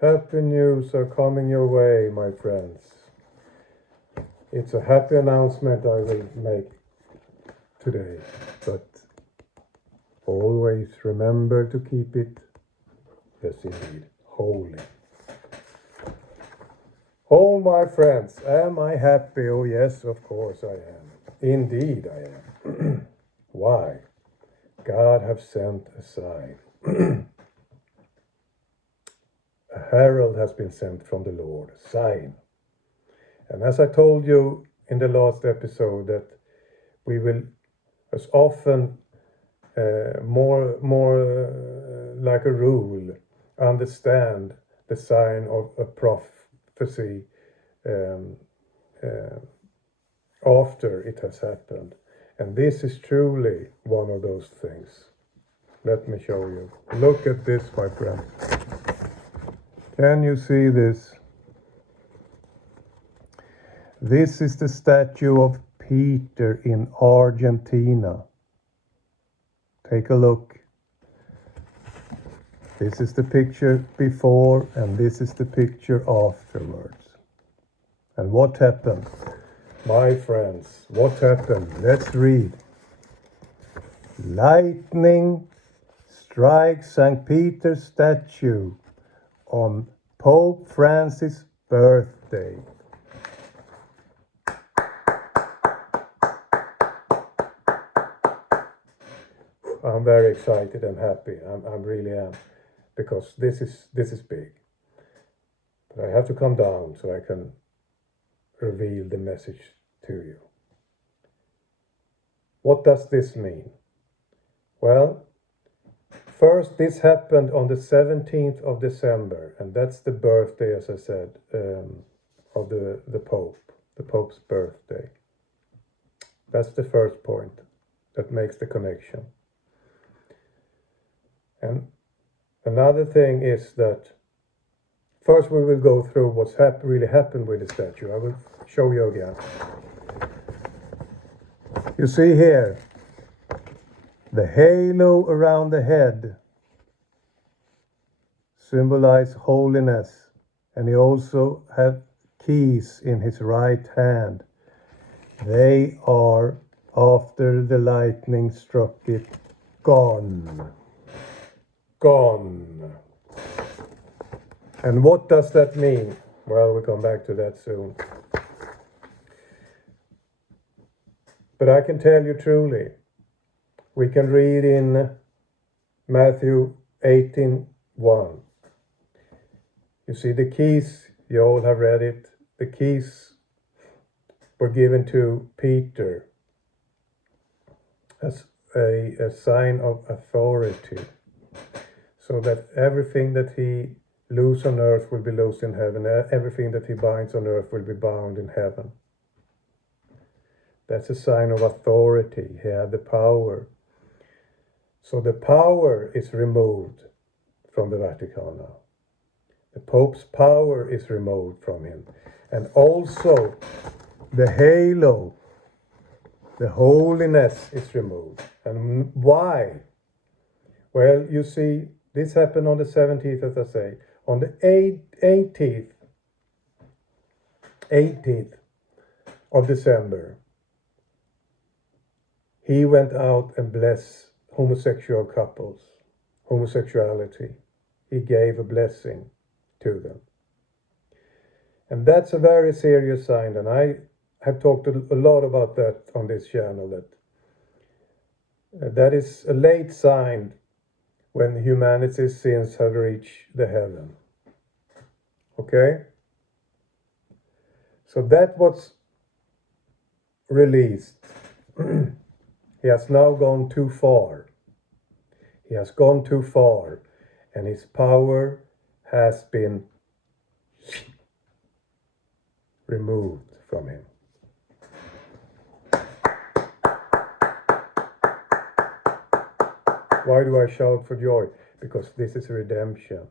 Happy news are coming your way, my friends. It's a happy announcement I will make today, but always remember to keep it, yes indeed, holy. Oh, my friends, am I happy? Oh, yes, of course I am. Indeed I am. Why? God have sent a sign. A herald has been sent from the Lord, a sign. And as I told you in the last episode, that we will, as often, more like a rule, understand the sign of a prophecy after it has happened. And this is truly one of those things. Let me show you. Look at this, my friend. Can you see this? This is the statue of Peter in Argentina. Take a look. This is the picture before and this is the picture afterwards. And what happened? My friends, what happened? Let's read. Lightning strikes St. Peter's statue on Pope Francis' birthday. I'm very excited and happy. I really am, because this is big. But I have to come down so I can reveal the message to you. What does this mean? Well, first, this happened on the 17th of December, and that's the birthday, as I said, of the Pope's birthday. That's the first point that makes the connection. And another thing is that first we will go through what's really happened with the statue. I will show you again. You see here, the halo around the head symbolize holiness, and he also have keys in his right hand. They are, after the lightning struck it, gone. Gone. And what does that mean? Well, we'll come back to that soon. But I can tell you truly, we can read in Matthew 18:1. You see the keys, you all have read it. The keys were given to Peter as a sign of authority, so that everything that he loose on earth will be loosed in heaven. Everything that he binds on earth will be bound in heaven. That's a sign of authority. He had the power. So the power is removed from the Vatican now. The Pope's power is removed from him. And also the halo, the holiness is removed. And why? Well, you see, this happened on the 17th, as I say. On the 18th of December, he went out and blessed homosexual couples, homosexuality. He gave a blessing to them. And that's a very serious sign, and I have talked a lot about that on this channel, that is a late sign when humanity's sins have reached the heaven. Okay? So that was released. He has now gone too far. He has gone too far, and his power has been removed from him. Why do I shout for joy? Because this is redemption.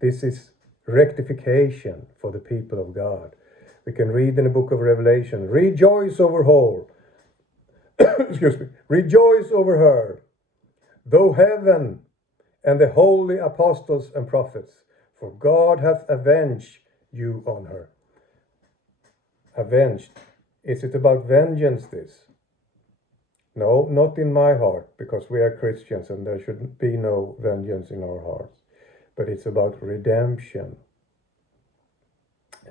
This is rectification for the people of God. We can read in the book of Revelation, rejoice over her. Excuse me. Rejoice over her, though heaven and the holy apostles and prophets For God hath avenged you on her. Avenged. Is it about vengeance, this? No, not in my heart, because we are Christians and there should be no vengeance in our hearts. But it's about redemption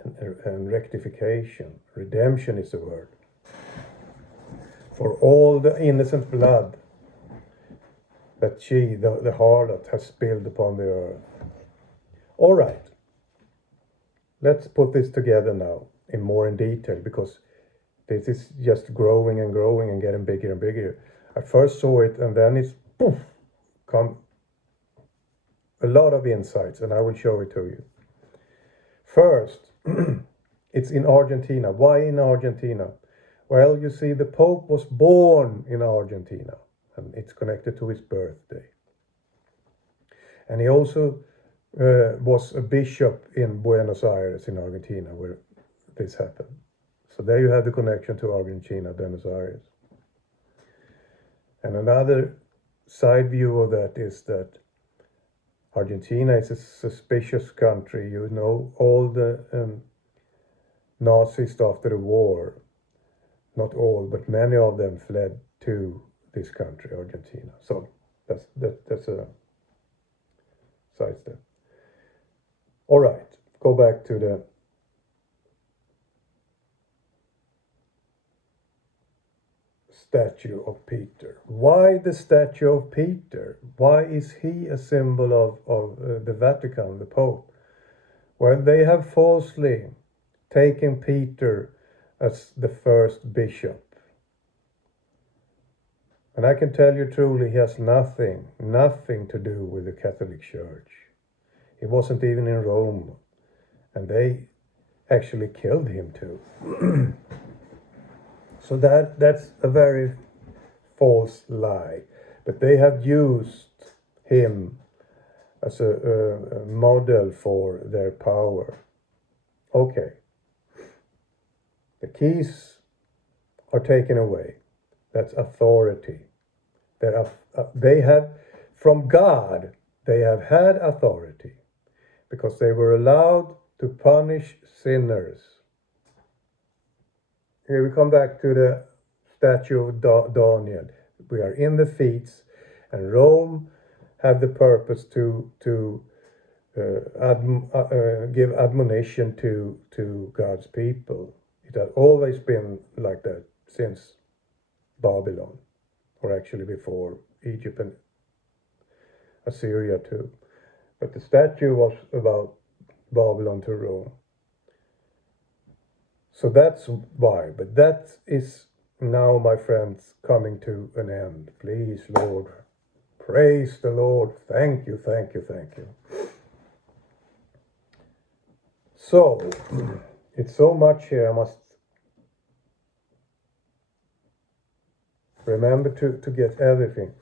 and rectification. Redemption is the word. For all the innocent blood that she, the harlot, has spilled upon the earth. All right, let's put this together now in detail, because this is just growing and growing and getting bigger and bigger. I first saw it and then it's poof, come a lot of insights, and I will show it to you. First, it's in Argentina. Why in Argentina? Well, you see, the Pope was born in Argentina, and it's connected to his birthday. And he also was a bishop in Buenos Aires in Argentina, where this happened. So there you have the connection to Argentina, Buenos Aires. And another side view of that is that Argentina is a suspicious country. You know, all the Nazis after the war, not all, but many of them fled to this country, Argentina. So that's a side step. All right, go back to the statue of Peter. Why the statue of Peter? Why is he a symbol of the Vatican, the Pope? Well, they have falsely taken Peter as the first bishop. And I can tell you truly, he has nothing to do with the Catholic Church. He wasn't even in Rome, and they actually killed him too. So that's a very false lie. But they have used him as a model for their power. Okay. The keys are taken away. That's authority. They have, from God, they have had authority because they were allowed to punish sinners. Here we come back to the statue of Daniel. We are in the feats, and Rome had the purpose to give admonition to God's people. It had always been like that since Babylon, or actually before Egypt and Assyria too. But the statue was about Babylon to Rome. So that's why. But that is now, my friends, coming to an end. Please, Lord, praise the Lord. Thank you, thank you, thank you. So, it's so much here. I must remember to get everything.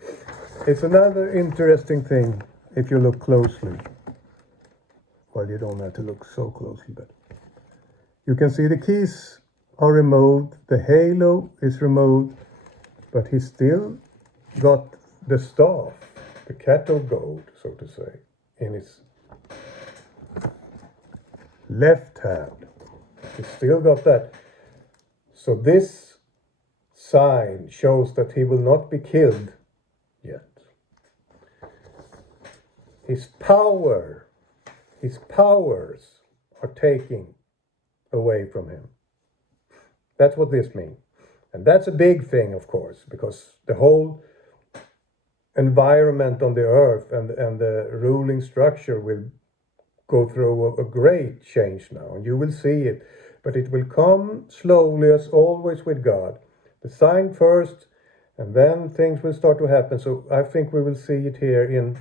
It's another interesting thing if you look closely. Well, you don't have to look so closely, but you can see the keys are removed, the halo is removed, but he still got the staff, the cattle gold, so to say, in his left hand. He still got that. So this sign shows that he will not be killed yet. His powers are taking away from him. That's what this means. And that's a big thing, of course, because the whole environment on the earth and the ruling structure will go through a great change now, and you will see it. But it will come slowly, as always with God. The sign first, and then things will start to happen. So I think we will see it here in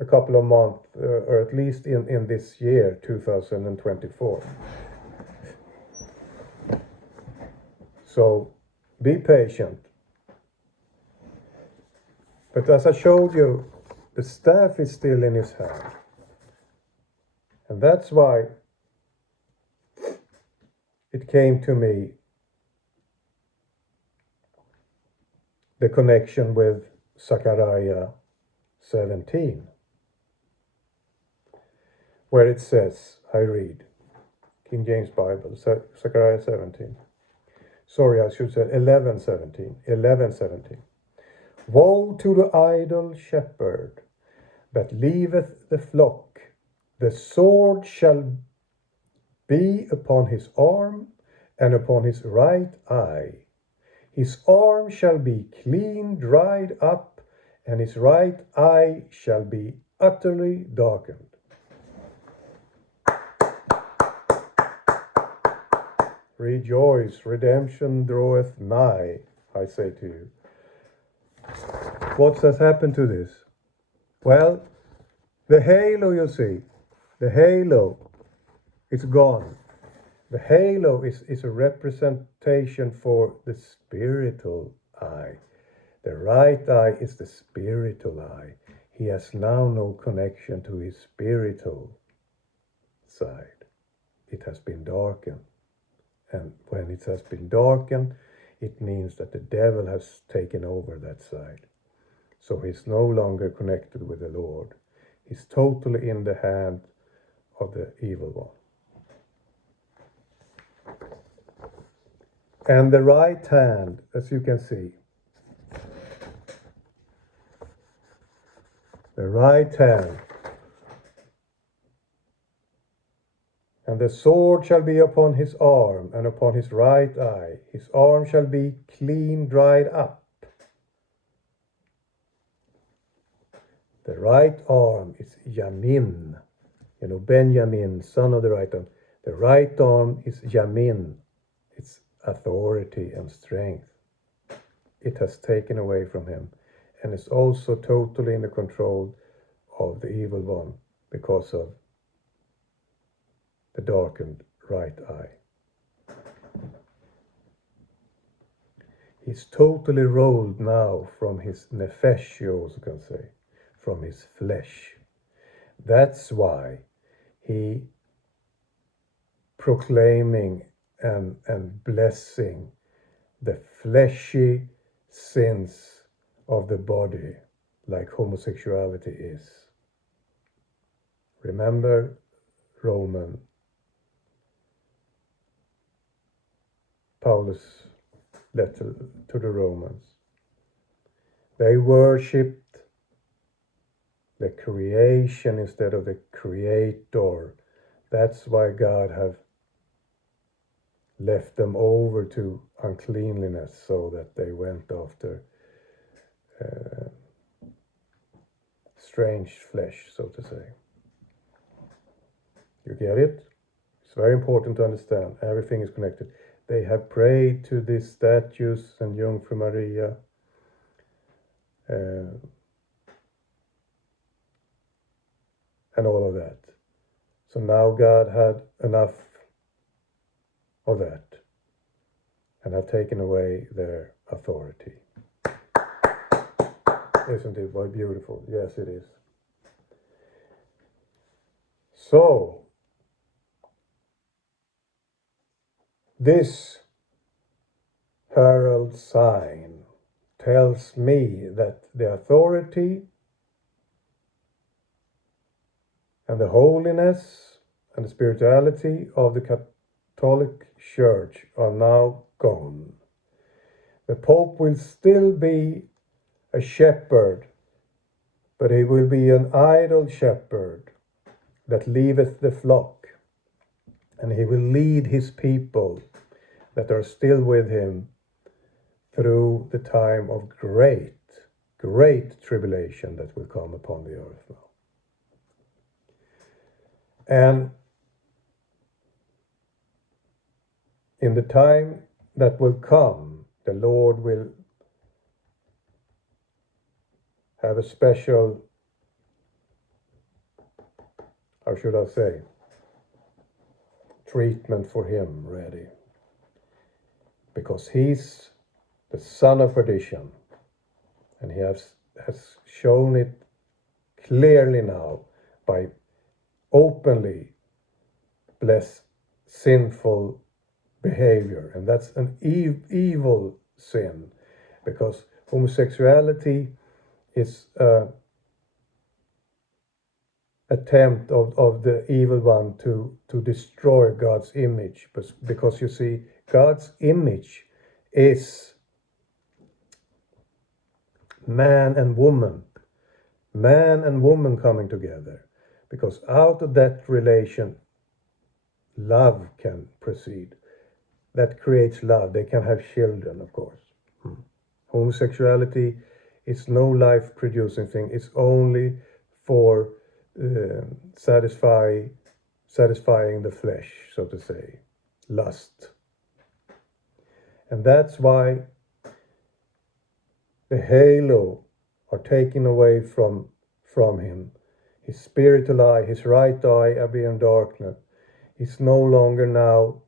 a couple of months, or at least in this year, 2024. So be patient. But as I showed you, the staff is still in his hand. And that's why it came to me, the connection with Zechariah 17. where it says, I read, King James Bible, Zechariah 17. Sorry, I should say 11:17. 11:17. Woe to the idle shepherd that leaveth the flock. The sword shall be upon his arm and upon his right eye. His arm shall be clean dried up, and his right eye shall be utterly darkened. Rejoice, redemption draweth nigh, I say to you. What has happened to this? Well, the halo, you see, the halo, it's gone. The halo is a representation for the spiritual eye. The right eye is the spiritual eye. He has now no connection to his spiritual side. It has been darkened. And when it has been darkened, it means that the devil has taken over that side. So he's no longer connected with the Lord. He's totally in the hand of the evil one. And the right hand, as you can see, the right hand, and the sword shall be upon his arm and upon his right eye. His arm shall be clean dried up. The right arm is Yamin. You know, Benjamin, son of the right arm. The right arm is Yamin. It's authority and strength. It has taken away from him. And it's also totally in the control of the evil one because of the darkened right eye. He's totally rolled now from his nefesh, you also can say, from his flesh. That's why he proclaiming and blessing the fleshy sins of the body, like homosexuality is. Remember Roman Paulus' letter to the Romans. They worshipped the creation instead of the creator. That's why God have left them over to uncleanliness, so that they went after strange flesh, so to say. You get it? It's very important to understand. Everything is connected. They have prayed to these statues and Jungfru Maria. And all of that. So now God had enough of that and have taken away their authority. Isn't it quite beautiful? Yes, it is. So, this herald sign tells me that the authority and the holiness and the spirituality of the Catholic Church are now gone. The Pope will still be a shepherd, but he will be an idle shepherd that leaveth the flock, and he will lead his people that are still with him through the time of great tribulation that will come upon the earth now. And in the time that will come, the Lord will have a special, how should I say, treatment for him ready. Because he's the son of perdition, and he has shown it clearly now by openly bless sinful behavior. And that's an evil sin, because homosexuality is a attempt of the evil one to destroy God's image, because you see, God's image is man and woman coming together, because out of that relation love can proceed. That creates love. They can have children, of course. Homosexuality is no life producing thing. It's only for satisfying the flesh, so to say, lust. And that's why the halo are taken away from him. His spiritual eye, his right eye are being darkened. He's no longer now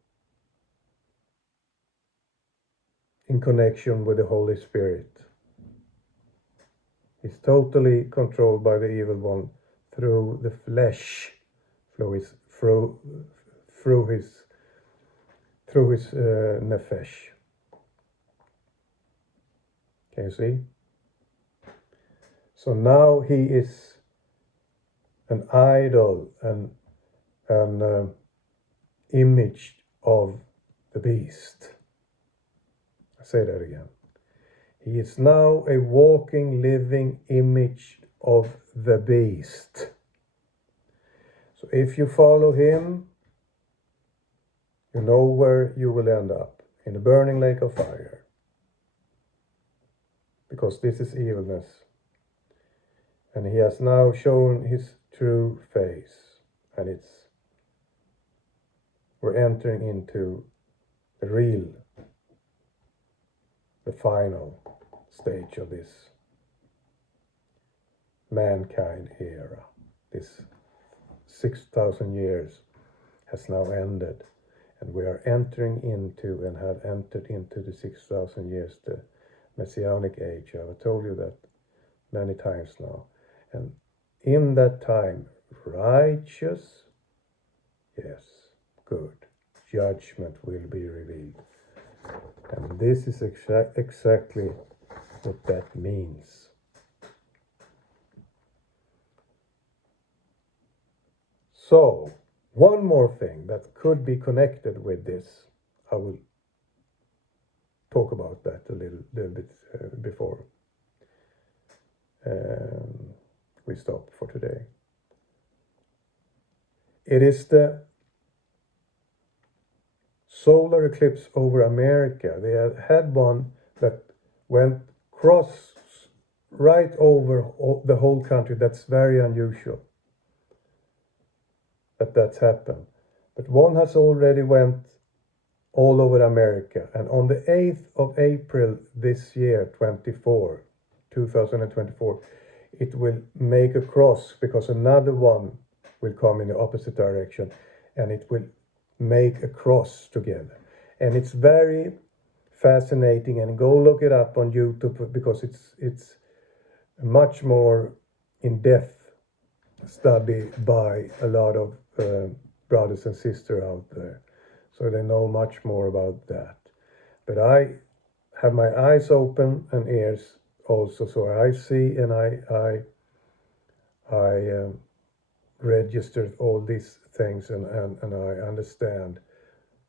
in connection with the Holy Spirit. He's totally controlled by the evil one through the flesh, through his nefesh. Can you see? So now he is an idol, an image of the beast. I say that again. He is now a walking, living image of the beast. So if you follow him, you know where you will end up, in the burning lake of fire. Because this is evilness. And he has now shown his true face. And we're entering into the final stage of this mankind era. This 6,000 years has now ended, and we are entering into, and have entered into, the 6,000 years, the Messianic age. I've told you that many times now. And in that time, righteous, yes, good, judgment will be revealed. And this is exactly what that means. So, one more thing that could be connected with this, I will talk about that a little bit before we stop for today. It is the solar eclipse over America. They had one that went right over the whole country. That's very unusual that's happened. But one has already went all over America. And on the 8th of April this year, 2024, it will make a cross, because another one will come in the opposite direction, and it will make a cross together. And it's very fascinating, and go look it up on YouTube, because it's much more in-depth study by a lot of brothers and sisters out there, so they know much more about that. But I have my eyes open and ears also, so I see, and I registered all these things, and I understand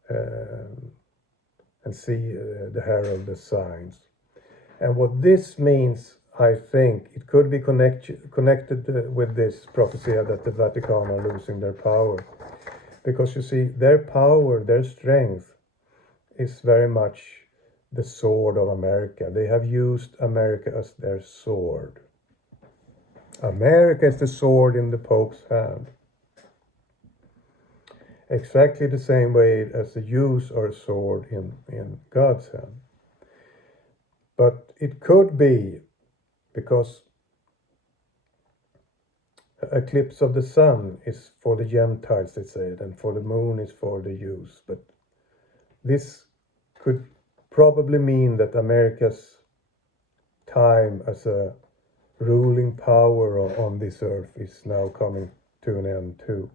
and see the herald, the signs. And what this means, I think, it could be connected with this prophecy that the Vatican are losing their power. Because you see, their power, their strength is very much the sword of America. They have used America as their sword. America is the sword in the Pope's hand. Exactly the same way as the Jews are a sword in God's hand. But it could be because eclipse of the sun is for the Gentiles, they said, and for the moon is for the Jews. But this could probably mean that America's time as a ruling power on this earth is now coming to an end too.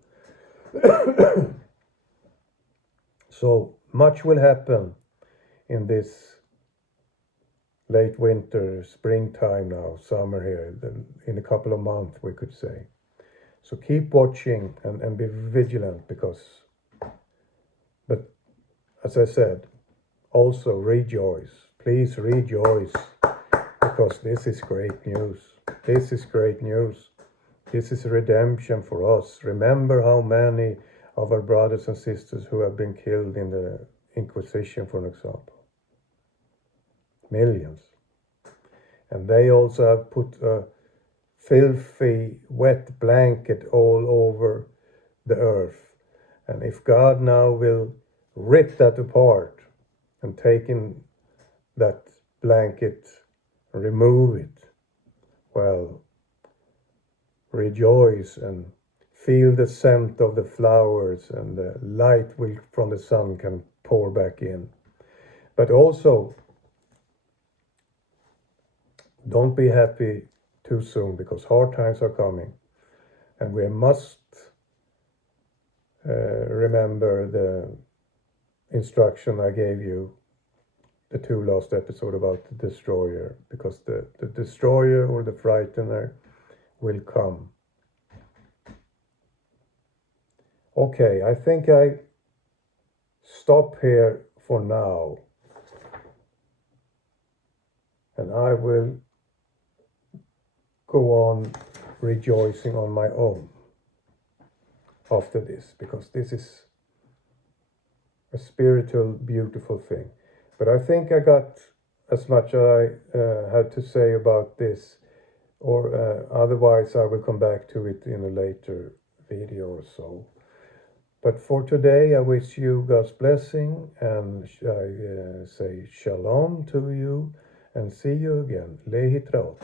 So much will happen in this late winter, springtime now, summer here, in a couple of months, we could say. So keep watching and be vigilant, but as I said, also rejoice. Please rejoice, because this is great news. This is great news. This is redemption for us. Remember how many of our brothers and sisters who have been killed in the Inquisition, for example. Millions. And they also have put a filthy, wet blanket all over the earth. And if God now will rip that apart and take in that blanket, remove it, well, rejoice and feel the scent of the flowers, and the light from the sun can pour back in. But also, don't be happy too soon, because hard times are coming, and we must remember the instruction I gave you the two last episode about the destroyer, because the destroyer or the frightener will come. Okay, I think I stop here for now, and I will go on rejoicing on my own after this, because this is a spiritual, beautiful thing. But I think I got as much I had to say about this, or otherwise I will come back to it in a later video or so. But for today, I wish you God's blessing, and I say shalom to you, and see you again. Lehi traot.